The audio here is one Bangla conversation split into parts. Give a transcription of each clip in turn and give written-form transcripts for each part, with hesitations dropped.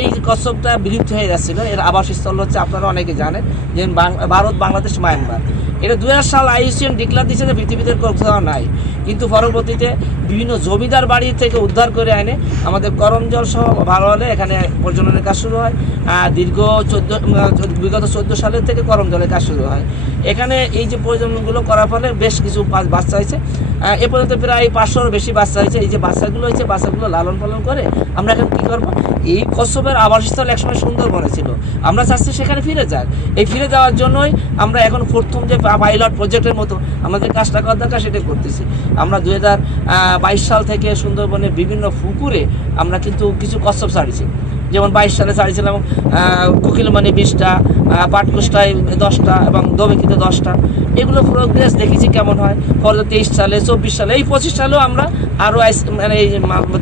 এই কচ্ছপটা বিলুপ্ত হয়ে যাচ্ছিল। এর আবাসস্থল হচ্ছে আপনারা অনেকে জানেন যে ভারত, বাংলাদেশ, মায়ানমার। এটা 2000 সাল IUCN ডিক্লার দিচ্ছে যে পৃথিবীতে কোথাও নাই, কিন্তু পরবর্তীতে বিভিন্ন জমিদার বাড়ি থেকে উদ্ধার করে আনে আমাদের করমজল সহ ভালো হলে এখানে প্রজননের কাজ শুরু হয়। বিগত 14 সালের থেকে করমজলের কাজ শুরু হয়। এখানে এই যে প্রজননগুলো করার ফলে বেশ কিছু বাচ্চা হয়েছে। এ পর্যন্ত প্রায় 500-এর বেশি বাচ্চা হয়েছে। এই যে বাচ্চাগুলো হয়েছে, বাচ্চাগুলো লালন পালন করে আমরা এখন কী করবো, এই কচ্ছপের আবাসস্থল একসময় সুন্দরবনে ছিল, আমরা চাচ্ছি সেখানে ফিরে যাক। এই ফিরে যাওয়ার জন্যই আমরা এখন প্রথম যে পাইলট প্রজেক্টের মতো আমাদের কাজটা করার দরকার সেটাই করতেছি। আমরা 2022 সাল থেকে সুন্দরবনের বিভিন্ন পুকুরে আমরা কিন্তু কিছু কচ্ছপ ছাড়িয়েছি। যেমন 22 সালে ছাড়িয়েছিলাম কোকিলমণি 20টা, পাটকুষ্টায় 10টা এবং দবিকিতে 10টা। এগুলো প্রোগ্রেস দেখেছি কেমন হয়। ফলে 23 সালে, 24 সালে, এই 25 সালেও আমরা আরও মানে এই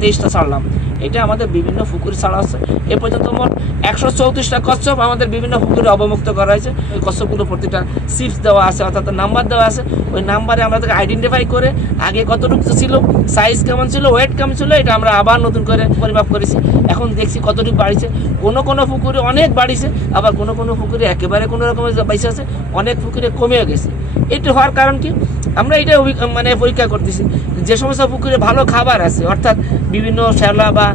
23টা ছাড়লাম। এটা আমাদের বিভিন্ন পুকুরে ছাড়া আছে। এ পর্যন্ত মোট 134টা কচ্ছপ আমাদের বিভিন্ন পুকুরে অবমুক্ত করা হয়েছে। ওই কচ্ছপগুলো প্রতিটা সিপস দেওয়া আছে, অর্থাৎ নাম্বার দেওয়া আছে। ওই নাম্বারে আমরা তাকে আইডেন্টিফাই করে আগে কতটুকু ছিল, সাইজ কেমন ছিল, ওয়েট কেমন ছিল, এটা আমরা আবার নতুন করে পরিমাপ করেছি। এখন দেখছি কতটুকু বাড়িছে। কোনো কোনো পুকুরে অনেক বাড়িছে, আবার কোনো কোনো পুকুরে একেবারে কোনো রকমের বাইসে আছে, অনেক পুকুরে কমেও গেছে। এটা হওয়ার কারণ কি, আমরা এটা মানে পরীক্ষা করতেছি যে সমস্ত পুকুরে ভালো খাবার আছে, অর্থাৎ বিভিন্ন শ্যাওলা বা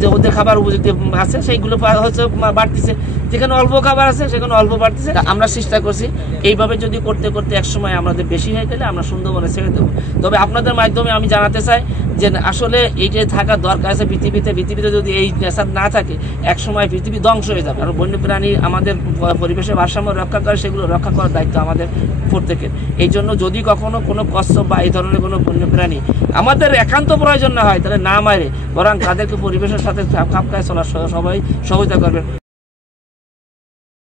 যে ওদের খাবার উপযুক্ত আছে সেইগুলো হচ্ছে বাড়তেছে। যেখানে অল্প খাবার আছে সেখানে অল্প বাড়তেছে। আমরা চেষ্টা করছি এইভাবে যদি করতে করতে একসময় আমাদের বেশি হয়ে গেলে আমরা সুন্দরবনে ছেড়ে দেবো। তবে আপনাদের মাধ্যমে আমি জানাতে চাই যে আসলে এই যে থাকার দরকার আছে পৃথিবীতে যদি এই নেশার না থাকে একসময় পৃথিবী ধ্বংস হয়ে যাবে। আর বন্যপ্রাণী আমাদের পরিবেশের ভারসাম্য রক্ষা করে, সেগুলো রক্ষা করার দায়িত্ব আমাদের প্রত্যেকের। এই জন্য যদি কখনো কোনো কচ্ছপ বা এই ধরনের কোনো বন্যপ্রাণী আমাদের একান্ত প্রয়োজন না হয়, তাহলে না মারে, বরং তাদেরকে পরিবেশের সাথে খাপ খায় চলার সবাই সহযোগিতা করবেন।